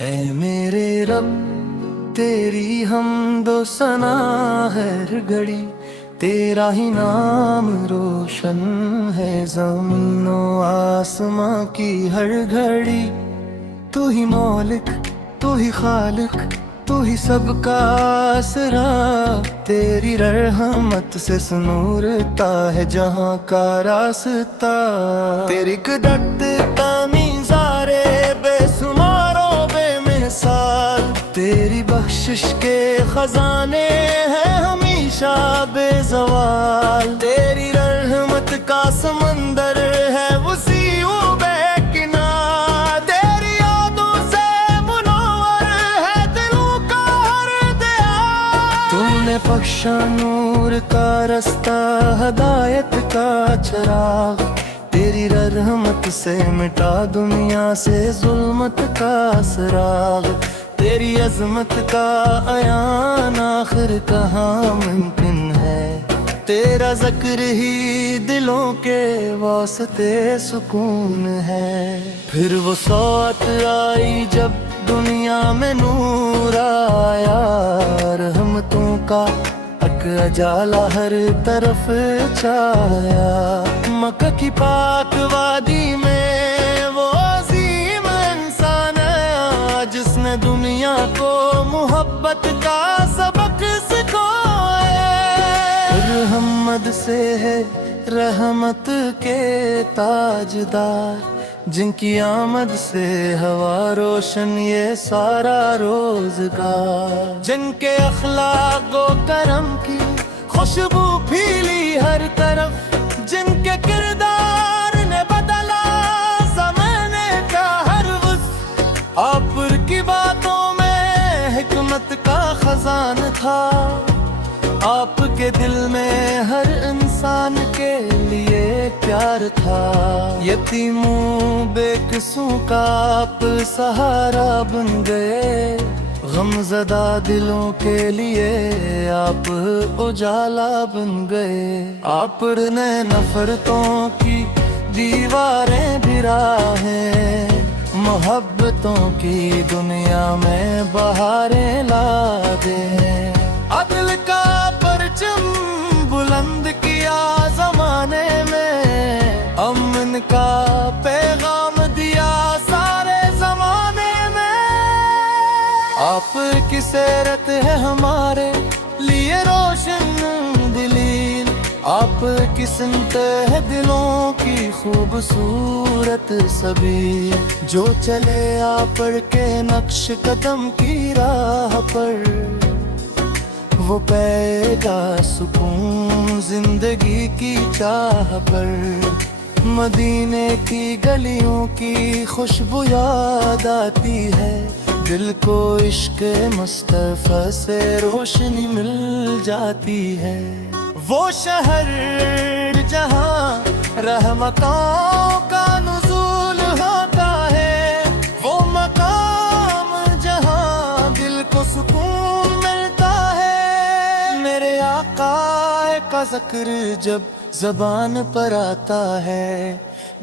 ہے میرے رب تیری حمد و ثنا ہر گھڑی، تیرا ہی نام روشن ہے زمین و آسماں کی ہر گھڑی۔ تو ہی مالک، تو ہی خالق، تو ہی سب کا آسرا، تیری رحمت سے سنورتا ہے جہاں کا راستہ۔ تیری قدرت تمیزارے بے شمار و بے مثال، تیری بخشش کے خزانے ہیں ہمیشہ بے زوال۔ تیری رحمت کا سمندر ہے وسیع و بے کنار، تیری یادوں سے منور ہے دلوں کا ہر دیار۔ تو نے بخشا نور کا رستہ، ہدایت کا چراغ، تیری رحمت سے مٹا دنیا سے ظلمت کا سراغ۔ تیری عظمت کا عیان آخر کہاں ممکن ہے، تیرا ذکر ہی دلوں کے واسطے سکون ہے۔ پھر وہ سوت آئی جب دنیا میں نور آیا، رحمتوں کا اجالا ہر طرف چھایا۔ مکہ کی پاک وادی میں وہ عظیم انسان آیا، جس نے دنیا کو محبت کا سبق سکھایا۔ رحمت سے ہے رحمت کے تاجدار، جن کی آمد سے ہوا روشن یہ سارا روزگار، جن کے اخلاق و کرم کی خوشبو پھیلی ہر طرف، جن کے کردار نے بدلا زمانے کا ہر وصف۔ آپ کی باتوں میں حکمت کا خزان تھا، آپ کے دل میں ہر انسان کے لیے پیار تھا۔ یتیموں بے قصوں کا آپ سہارا بن گئے، غم زدہ دلوں کے لیے آپ اجالا بن گئے۔ آپ نے نفرتوں کی دیواریں گرا ہیں، محبتوں کی دنیا میں بہاریں لا دیں۔ عدل کا پرچم بلند کیا زمانے میں، امن کا پیغام دیا سارے زمانے میں۔ آپ کی سیرت ہے ہمارے لیے روشن دلیل، آپ کی سمت ہے دلوں کی خوبصورت سبیل۔ جو چلے آپ کے نقش قدم کی راہ پر، وہ پائے گا سکون زندگی کی چاہ پر۔ مدینے کی گلیوں کی خوشبو یاد آتی ہے، دل کو عشق مصطفیٰ سے روشنی مل جاتی ہے۔ وہ شہر جہاں رحمتوں کا نزول ہوتا ہے، وہ مقام جہاں دل کو سکون ملتا ہے۔ میرے آقا کا ذکر جب زبان پر آتا ہے،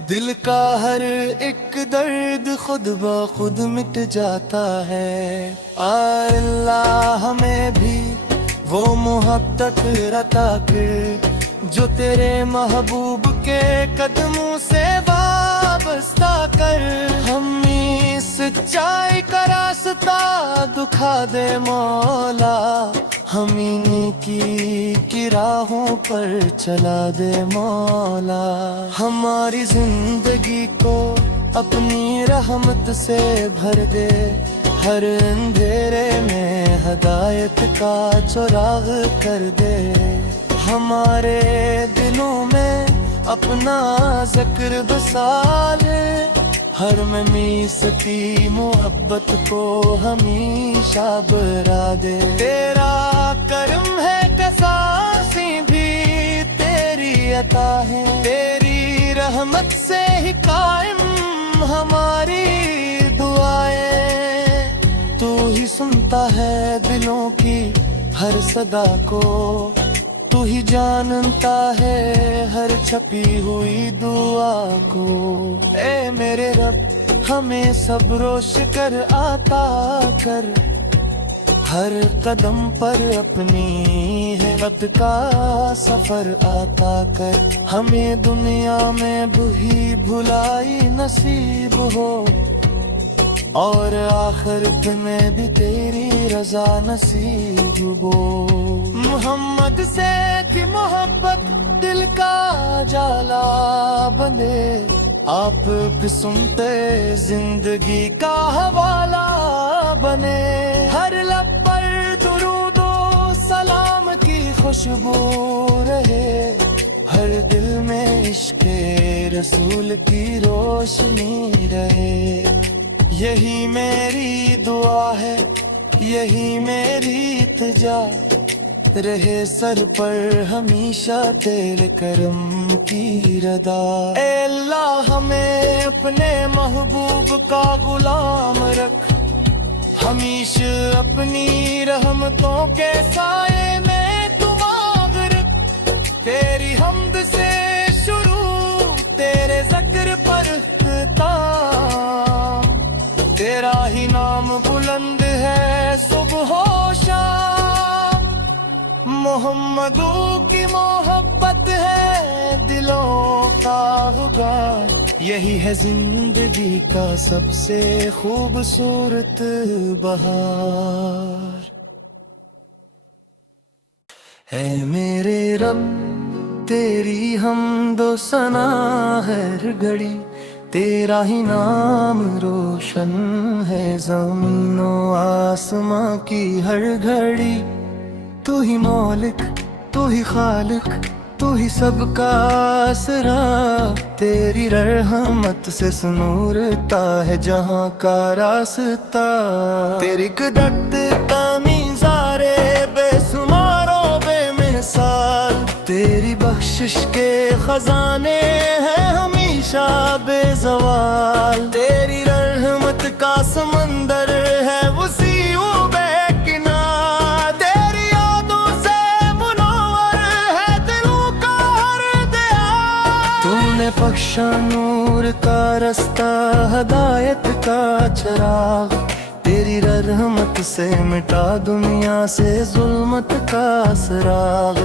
دل کا ہر ایک درد خود بخود مٹ جاتا ہے۔ اللہ ہمیں بھی وہ محبت عطا کر جو تیرے محبوب کے قدموں سے وابستہ کر۔ ہمیں سچائی کا راستہ دکھا دے مولا، ہمیں کی راہوں پر چلا دے مولا۔ ہماری زندگی کو اپنی رحمت سے بھر دے، ہر اندھیرے میں ہدایت کا چراغ کر دے۔ ہمارے دلوں میں اپنا ذکر بسا لے، ہر میں میستی محبت کو ہمیشہ برا دے۔ تیرا کرم ہے کہ سانسیں بھی تیری عطا ہے، تیری رحمت سے ہی قائم ہماری دعائیں۔ تو ہی سنتا ہے دلوں کی ہر صدا کو، تو ہی جانتا ہے ہر چھپی ہوئی دعا کو۔ اے میرے رب ہمیں صبروش کر عطا کر، ہر قدم پر اپنی ہمت کا سفر عطا کر، ہمیں دنیا میں بری بھلائی نصیب ہو، اور آخرت میں بھی تیری رضا نصیب ہو۔ محمد سے تھی محبت دل کا جالا بندے، آپ کی سنتے زندگی کا حوالہ بنے، ہر لب پر درود و سلام کی خوشبو رہے، ہر دل میں عشق رسول کی روشنی رہے، یہی میری دعا ہے، یہی میری التجا، رہے سر پر ہمیشہ تیرے کرم کی رضا۔ اے اللہ ہمیں اپنے محبوب کا غلام رکھ، ہمیشہ اپنی رحمتوں کے سائے میں تم غرق، تیری حمد سے شروع تیرے ذکر پر اختتام، تیرا ہی نام بلند ہے صبح و شام، محمدوں کی محبت ہے دلوں کا غبار، یہی ہے زندگی کا سب سے خوبصورت بہار۔ اے میرے رب تیری حمد و ثنا ہر گھڑی، تیرا ہی نام روشن ہے زمین و آسماں کی ہر گھڑی، تو ہی مالک تو ہی خالق تو ہی سب کا آسرا، تیری رحمت سے سنورتا ہے جہاں کا راستہ، تیری قدرت کا میزارے بے شمار و بے مثال، تیری بخشش کے خزانے ہیں ہمیشہ بے زوال، تیری رحمت کا سمندر ہے وسیع و بے کنار، تیری یادوں سے منور ہے دلوں کا ہر دیار، تم نے بخشا نور کا رستہ ہدایت کا چراغ، تیری رحمت سے مٹا دنیا سے ظلمت کا سراغ،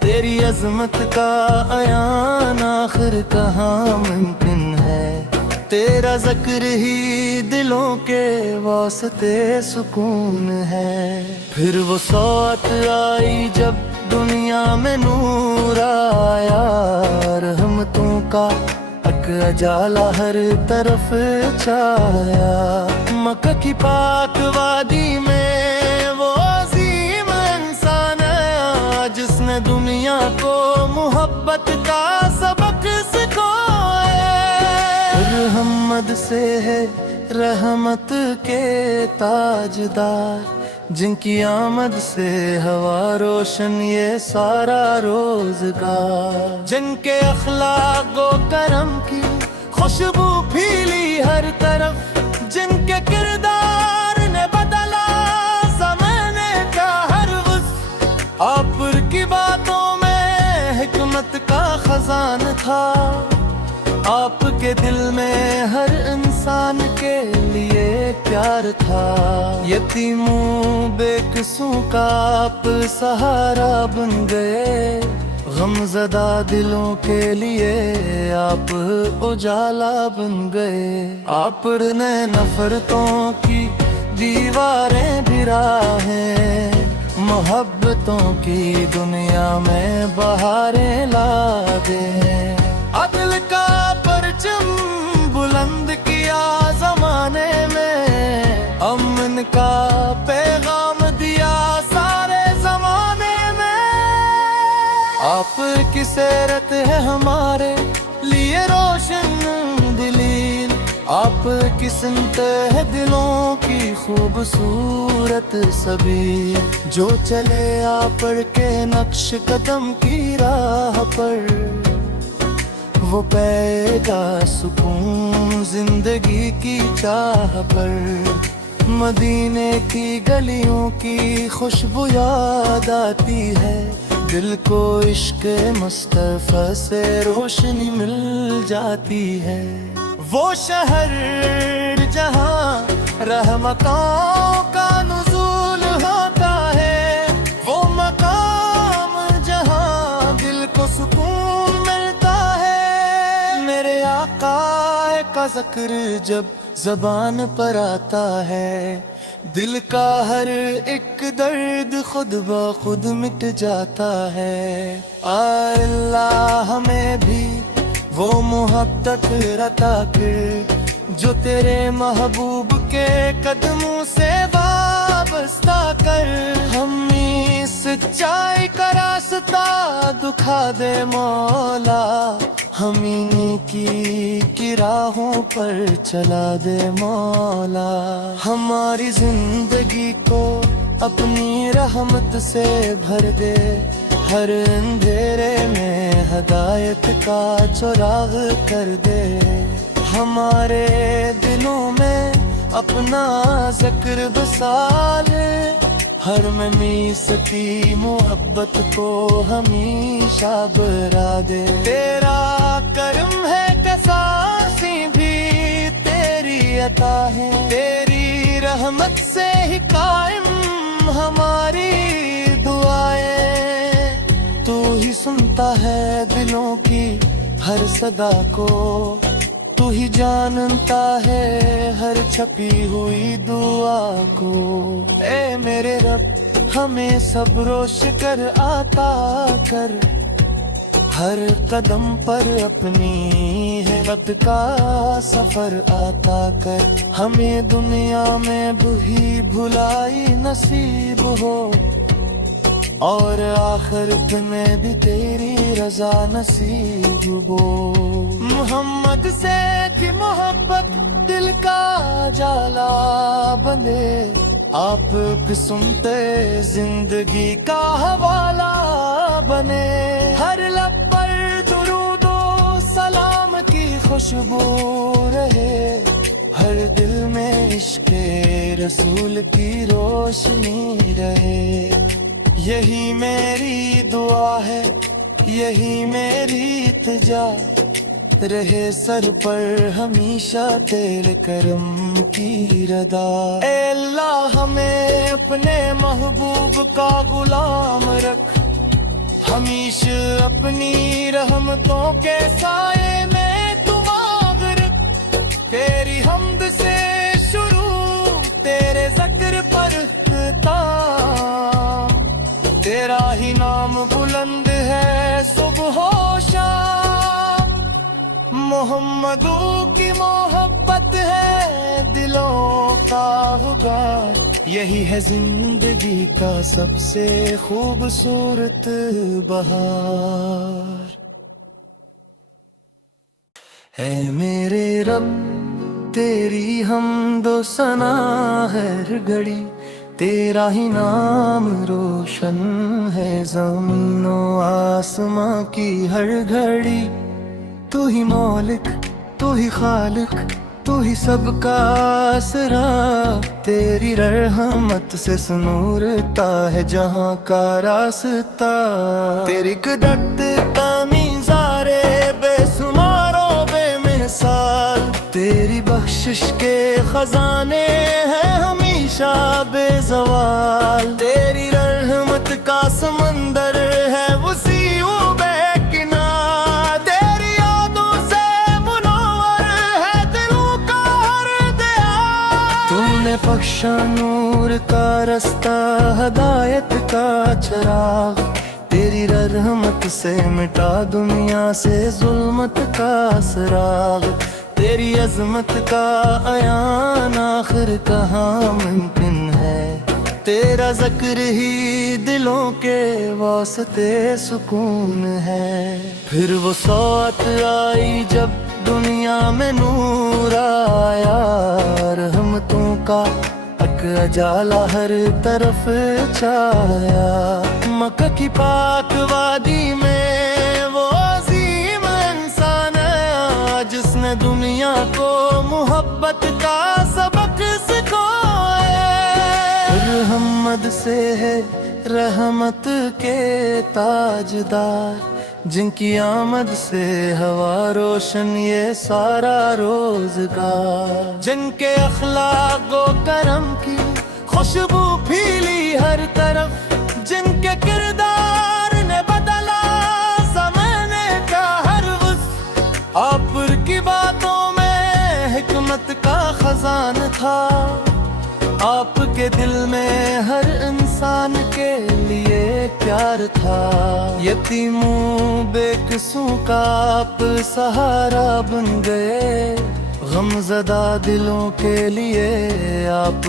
تیری عظمت کا عیان آخر کہاں ممکن ہے، تیرا ذکر ہی دلوں کے واسطے سکون ہے، پھر وہ سوت آئی جب دنیا میں نور آیا، رحمتوں کا اک اجالا ہر طرف چھایا، مکہ کی پاک وادی میں وہ عظیم انسان آیا، جس نے دنیا کو محبت کا سبق سکھایا، محمد سے ہے رحمت کے تاجدار، جن کی آمد سے ہوا روشن یہ سارا روزگار، جن کے اخلاق و کرم کی خوشبو پھیلی ہر طرف، جن کے کردار نے بدلا زمانے کا ہر وصف، آپ کی باتوں میں حکمت کا خزان تھا، آپ کے دل میں ہر انسان کے لیے پیار تھا، یتیموں بے قصوں کا آپ سہارا بن گئے، غم زدہ دلوں کے لیے آپ اجالا بن گئے، آپ نے نفرتوں کی دیواریں گرا ہیں، محبتوں کی دنیا میں بہاریں لا دیں، عدل کا پرچم بلند کیا زمانے میں، امن کا پیغام دیا سارے زمانے میں، آپ کی سیرت ہے ہمارے لیے روشن دلیل، آپ کی سمت ہے دلوں کی خوبصورت سبیل، جو چلے آپ کے نقش قدم کی راہ پر، وہ پائے گا سکون زندگی کی چاہ پر، مدینے کی گلیوں کی خوشبو یاد آتی ہے، دل کو عشق مصطفیٰ سے روشنی مل جاتی ہے، وہ شہر جہاں رحمتوں کا نزول ہوتا ہے، وہ مقام جہاں دل کو سکون ملتا ہے۔ میرے آقا کا ذکر جب زبان پر آتا ہے، دل کا ہر ایک درد خود بخود مٹ جاتا ہے۔ اللہ ہمیں بھی وہ محبت عطا کر جو تیرے محبوب کے قدموں سے وابستہ کر، ہمیں سچائی کا راستہ دکھا دے مولا، ہمیں نیکی کی راہوں پر چلا دے مولا، ہماری زندگی کو اپنی رحمت سے بھر دے، ہر اندھیرے میں ہدایت کا چراغ کر دے، ہمارے دلوں میں اپنا ذکر بسال، ہر میں سکی محبت کو ہمیشہ برا دے۔ تیرا کرم ہے کہ سانسیں بھی تیری عطا ہے، تیری رحمت سے ہی قائم ہماری دعائیں، تو ہی سنتا ہے دلوں کی ہر صدا کو، تو ہی جانتا ہے ہر چھپی ہوئی دعا کو۔ اے میرے رب ہمیں صبر و شکر عطا کر، ہر قدم پر اپنی ہمت کا سفر عطا کر، ہمیں دنیا میں بھولی بھلائی نصیب ہو، اور آخرت میں بھی تیری رضا نصیب ہو۔ محمد سے کی محبت دل کا جالا بنے، آپ کی سنتے زندگی کا حوالہ بنے، ہر لب پر درود و سلام کی خوشبو رہے، ہر دل میں عشق رسول کی روشنی رہے، یہی میری دعا ہے، یہی میری التجا، رہے سر پر ہمیشہ تیرے کرم کی رضا۔ اے اللہ ہمیں اپنے محبوب کا غلام رکھ، ہمیشہ اپنی رحمتوں کے سائے میں تم رکھ، تیری حمد سے شروع تیرے ذکر پر ختام، تیرا ہی نام بلند ہے صبح و شام، محمدوں کی محبت ہے دلوں کا غبار، یہی ہے زندگی کا سب سے خوبصورت بہار۔ اے میرے رب تیری حمد و ثنا ہر گھڑی، تیرا ہی نام روشن ہے زمین و آسماں کی ہر گھڑی، تو ہی مالک تو ہی خالق تو ہی سب کا آسرا، تیری رحمت سے سنورتا ہے جہاں کا راستہ، تیری قدرت تمیزارے بے شمار و بے مثال، تیری بخشش کے خزانے ہیں ہمیشہ بے زوال، تیری رحمت کا سمندر ہے وسیع و بے کنار، تیری یادوں سے منور ہے دلوں کا ہر دیار، تو نے بخشا نور کا رستہ ہدایت کا چراغ، تیری رحمت سے مٹا دنیا سے ظلمت کا سراغ، تیری عظمت کا عیان آخر کہاں ممکن ہے، تیرا ذکر ہی دلوں کے واسطے سکون ہے، پھر وہ سوت آئی جب دنیا میں نور آیا، رحمتوں کا اجالا ہر طرف چھایا، مکہ کی پاک وادی میں وہ عظیم انسان آیا جس نے دنیا کو محبت کا سبق سکھایا، محمد سے ہے رحمت کے تاجدار، جن کی آمد سے ہوا روشن یہ سارا روزگار، جن کے اخلاق و کرم کی خوشبو پھیلی ہر طرف، جن کے کردار نے بدلا زمانے کا ہر وصف، آپ کی باتوں میں حکمت کا خزان تھا، آپ کے دل میں ہر انسان کے لیے پیار تھا، یتیموں بے قصوں کا آپ سہارا بن گئے، غم زدہ دلوں کے لیے آپ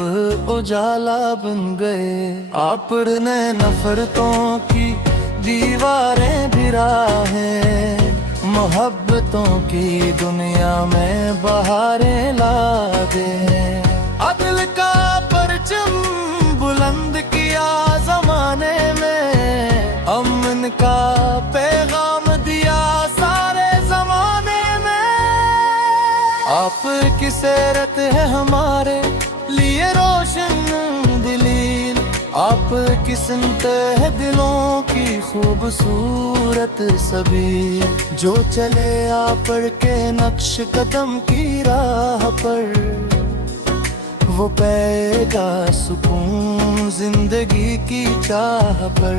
اجالا بن گئے، آپ نے نفرتوں کی دیواریں گرا ہیں، محبتوں کی دنیا میں بہاریں لا دیں، عدل کا پرچم بلند کیا زمانے میں، امن کا پیغام دیا سارے زمانے میں، آپ کی سیرت ہے ہمارے لیے روشن دلیل، آپ کی سمت ہے دلوں کی خوبصورت سبیل، جو چلے آپ کے نقش قدم کی راہ پر، وہ پائے گا سکون زندگی کی چاہ پر،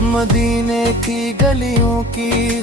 مدینے کی گلیوں کی